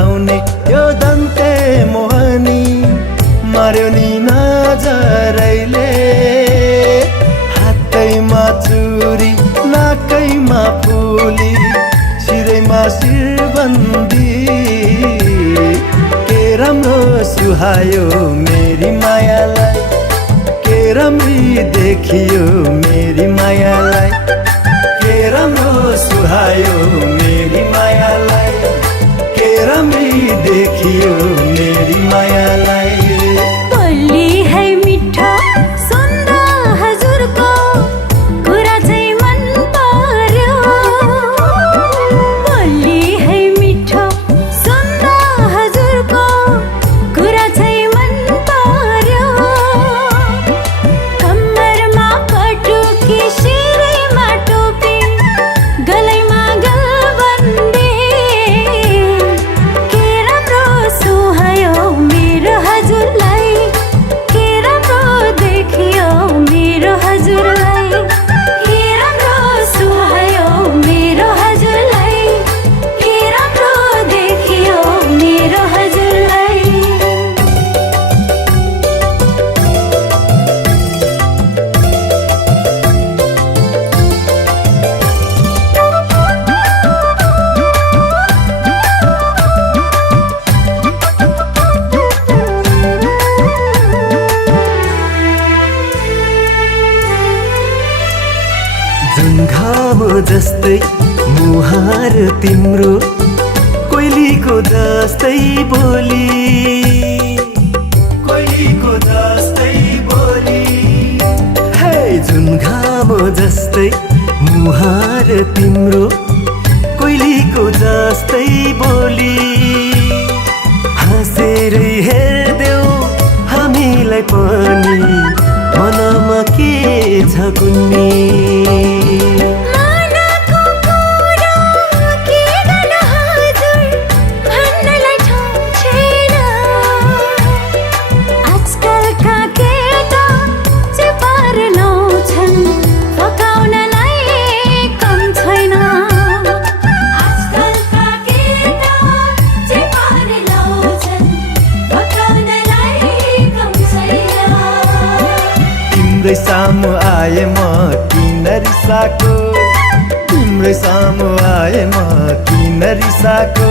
हँसाउने यो दन्ते मोहनी मर्यो नि नजरैले। हातैमा चुरी नाकैमा फुली शिरैमा शिरबन्दी के राम्रो सुहायो मेरी मायालाई, के राम्री देखियो मेरी मायालाई, के राम्रो सुहायो मेरी मायालाई, के राम्री देखियो मेरी मायालाई। बोली है मिठो सुन्दा हजुरको कुरा चाहिँ मन पर्यो। बोली है मिठो सुन्दा हजुरको कुरा चाहिँ मन पर्यो। कम्मरमा पटुकी शिरमा टोपी गलैमा गलबन्दी के राम्रो सुहायो मेरो हजुरलाई, के राम्रो देखियो मेरो हजुरलाई, के राम्रो सुहायो मेरो हजुरलाई, के राम्रो देखियो मेरो हजुरलाई। जुन घाम जस्तै मुहार तिम्रो कोइलीको जस्तै बोली, कोइलीको जस्तै बोली। हे जुन घाम जस्तै मुहार तिम्रो कोइलीको जस्तै बोली। हाँसेरै हेर्देऊ हामीलाई पनि मनमा के छ कुन्नी। मनको कुरा के गर्न हजुर भन्नलाई ठाउँ छैन। आजकलका केटा चाहिँ पार लाउँछन् फकाउनलाई कम छैन। आजकलका केटा चाहिँ पार लाउँछन् फकाउनलाई कम छैन। तिम्रै सामु आए म किन रिसाको, तिम्रै सामु आए म किन रिसाको।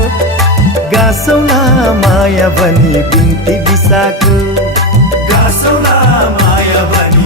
गाँसौला माया भनी बिन्ती बिसाको, गाँसौला माया भनी